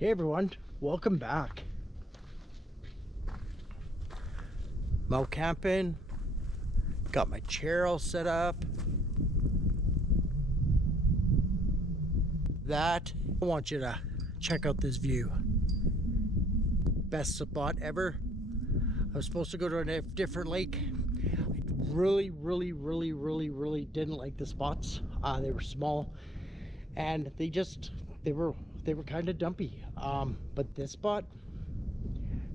Hey everyone, welcome back. I'm out camping, got my chair all set up. I want you to check out this view. Best spot ever. I was supposed to go to a different lake. I really didn't like the spots. They were small and they were kind of dumpy. But this spot,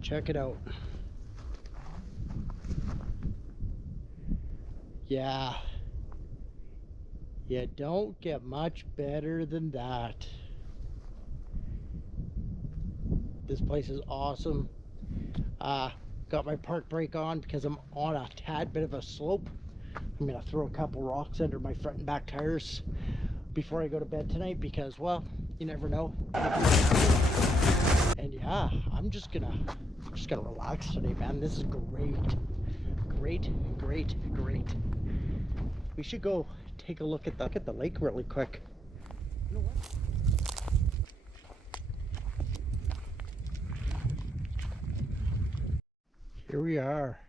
check it out. Yeah, you don't get much better than that. This place is awesome. Got my park brake on because I'm on a tad bit of a slope. I'm gonna throw a couple rocks under my front and back tires before I go to bed tonight because, well, you never know. And yeah, I'm just gonna relax today, man. This is great. Great. We should go take a look at the lake really quick. You know what? Here we are.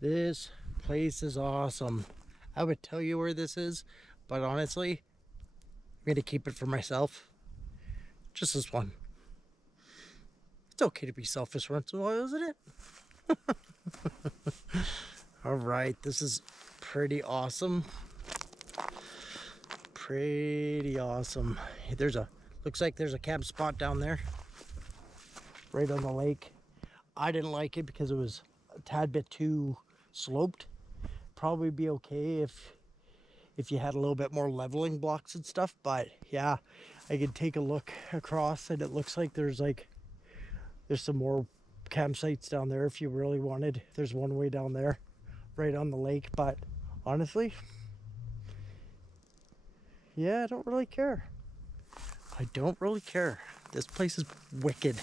This place is awesome. I would tell you where this is, but honestly, I'm gonna keep it for myself. Just this one. It's okay to be selfish once in a while, isn't it? All right, this is pretty awesome. Pretty awesome. Looks like there's a camp spot down there, right on the lake. I didn't like it because it was a tad bit too sloped. Probably be okay if you had a little bit more leveling blocks and stuff, but yeah, I could take a look across and it looks like there's some more campsites down there if you really wanted. There's one way down there right on the lake, but honestly, yeah, I don't really care. This place is wicked.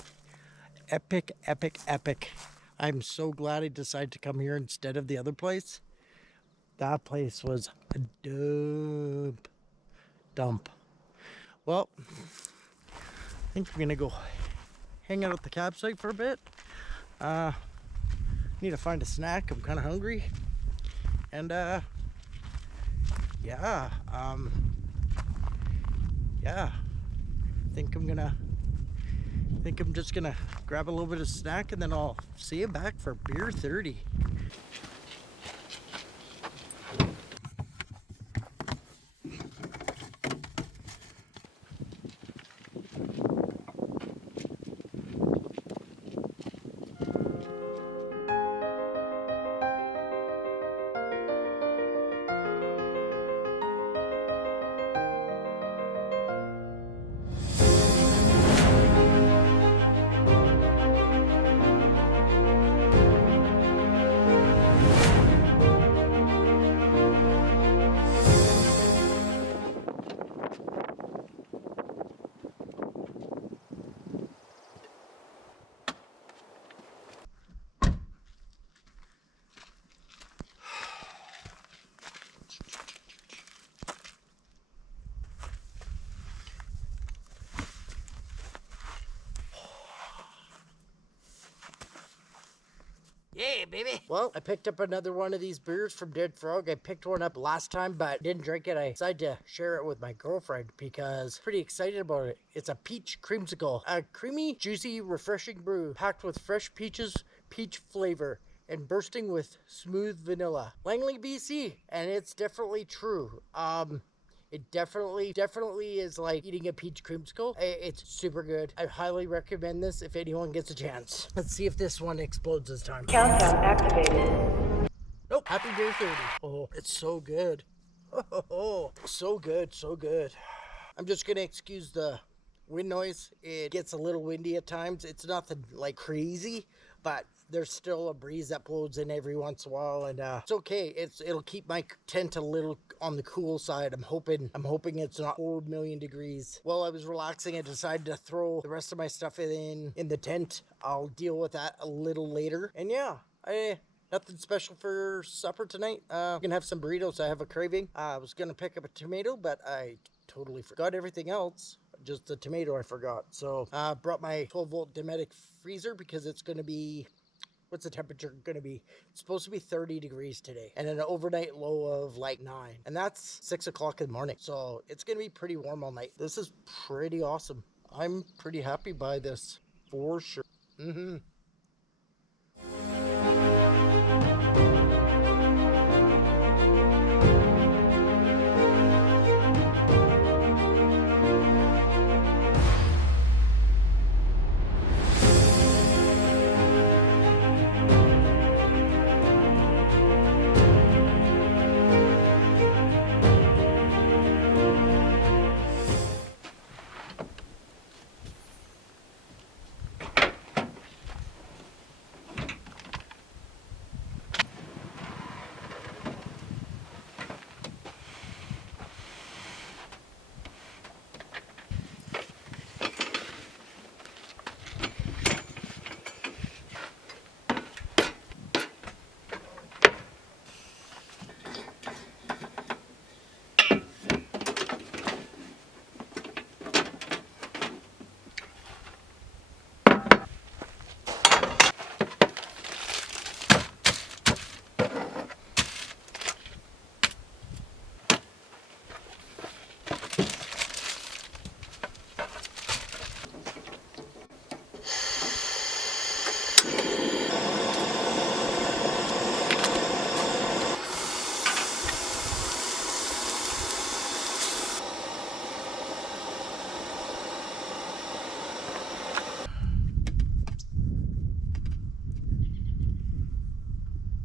Epic. I'm so glad I decided to come here instead of the other place. That place was a dump. Well, I think we're gonna go hang out at the campsite for a bit. Need to find a snack. I'm kind of hungry. And yeah, I think I'm just gonna grab a little bit of snack and then I'll see you back for beer 30. Yeah, baby. Well, I picked up another one of these beers from Dead Frog. I picked one up last time, but didn't drink it. I decided to share it with my girlfriend because I'm pretty excited about it. It's a peach creamsicle. A creamy, juicy, refreshing brew packed with fresh peaches, peach flavor, and bursting with smooth vanilla. Langley, BC, and it's definitely true. It definitely is like eating a peach creamsicle. It's super good. I highly recommend this if anyone gets a chance. Let's see if this one explodes this time. Countdown activated. Nope. Happy Beer 30. Oh, it's so good. Oh, so good. I'm just gonna excuse the wind noise. It gets a little windy at times. It's nothing like crazy, but there's still a breeze that blows in every once in a while, and it's okay. It'll keep my tent a little on the cool side. I'm hoping it's not 4 million degrees. While I was relaxing, I decided to throw the rest of my stuff in the tent. I'll deal with that a little later. And yeah, nothing special for supper tonight. Gonna have some burritos. I have a craving. I was gonna pick up a tomato, but I totally forgot everything else. just the tomato I forgot. So brought my 12-volt Dometic freezer because it's going to be, what's the temperature going to be? It's supposed to be 30 degrees today and an overnight low of like 9. And that's 6 o'clock in the morning. So it's going to be pretty warm all night. This is pretty awesome. I'm pretty happy by this for sure.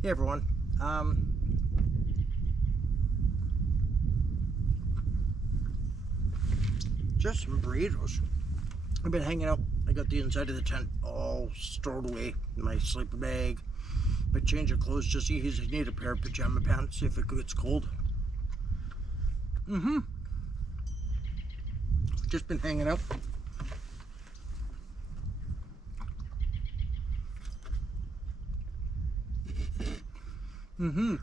Hey everyone, just some burritos. I've been hanging out. I got the inside of the tent all stored away in my sleeper bag, my change of clothes just in case I need a pair of pajama pants if it gets cold. Just been hanging out. I'm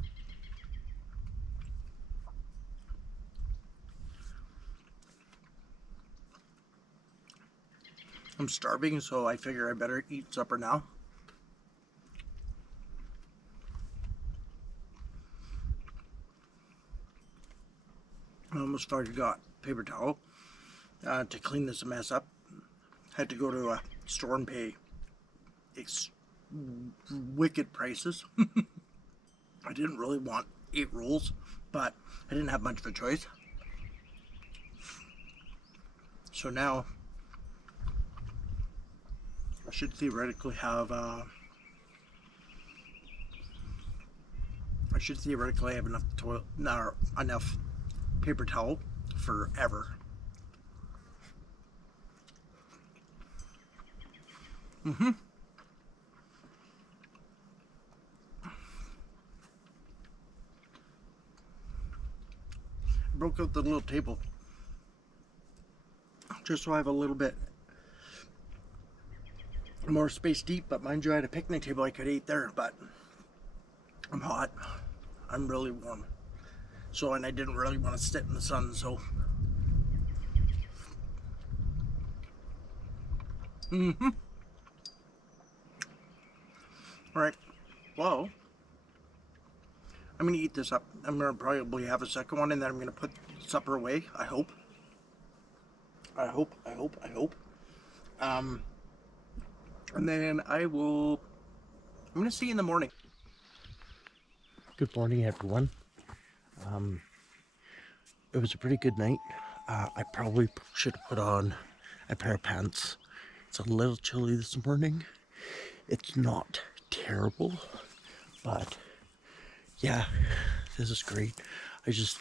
starving, so I figure I better eat supper now. I almost forgot paper towel to clean this mess up. Had to go to a store and pay wicked prices. I didn't really want 8 rolls, but I didn't have much of a choice. So now I should theoretically have enough paper towel forever. Broke out the little table just so I have a little bit more space deep, but mind you, I had a picnic table I could eat there, but I'm hot. I'm really warm. So, and I didn't really want to sit in the sun, so. Alright, well, I'm going to eat this up. I'm going to probably have a second one, and then I'm going to put supper away, I hope. I hope. And then I'm going to see you in the morning. Good morning, everyone. It was a pretty good night. I probably should have put on a pair of pants. It's a little chilly this morning. It's not terrible, but yeah, this is great. I just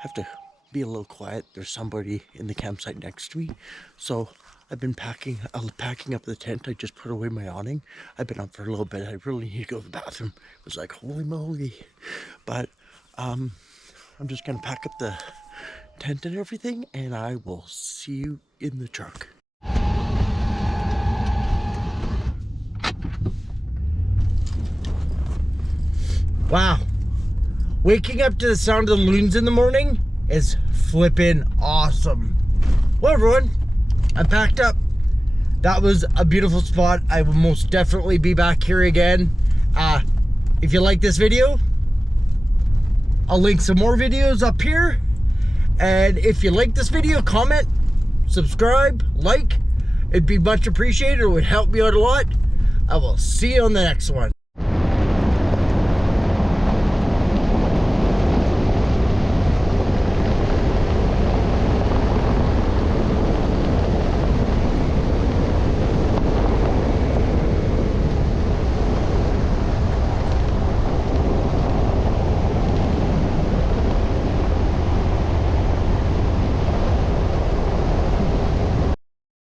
have to be a little quiet. There's somebody in the campsite next to me, so I've been packing up the tent. I just put away my awning. I've been up for a little bit. I really need to go to the bathroom. It was like, holy moly. But I'm just gonna pack up the tent and everything, and I will see you in the truck. Wow, waking up to the sound of the loons in the morning is flippin' awesome. Well, everyone, I packed up. That was a beautiful spot. I will most definitely be back here again. If you like this video, I'll link some more videos up here. And if you like this video, comment, subscribe, like. It'd be much appreciated. It would help me out a lot. I will see you on the next one.